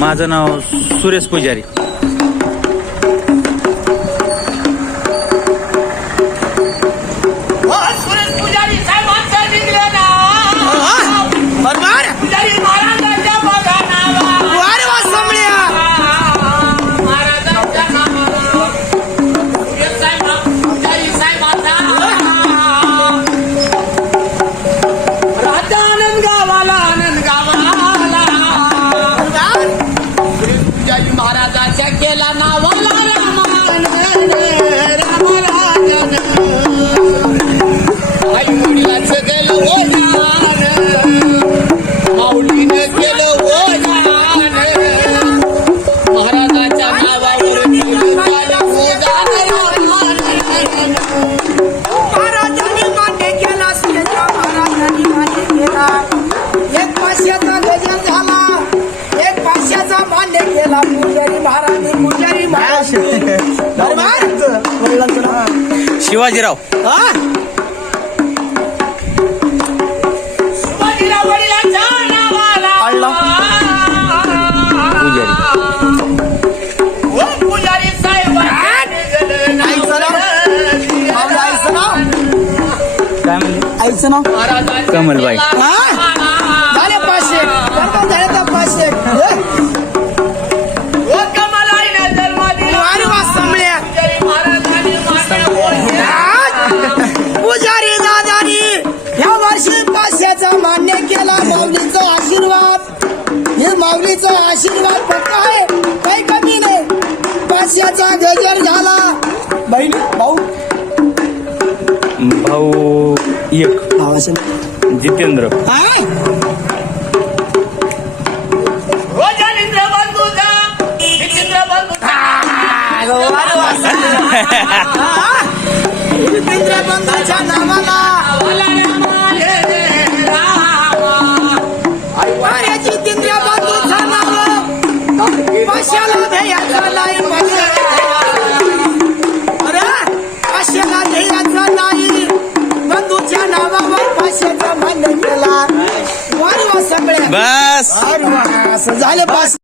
माझं नाव सुरेश पुजारी. केला नावाला. महाराज शिवाजीराव. हा? शिवाजीराव वडिलांच्या नावाला. पुजारी. ओ पुजारी साहेब आईचं नाव आपलं आईचं नाव? काय म्हणले आईचं नाव? महाराजांच्या कमलबाई. केला हा? माऊलीचा आशीर्वाद पक्का आहे. काही कमी नाही. पाचशेचा गजर झाला. बहिणी भाऊ. भाऊ एक. जितेंद्र. हा? जितेंद्र बंधूचा. जितेंद्र बंधाच्या नावाला ध्येयाचा नाही अरे पाचशेला ध्येयाचा नाही बंधूच्या नावावर पाचशेचा मान्य केला. वारी बस. झाले पाच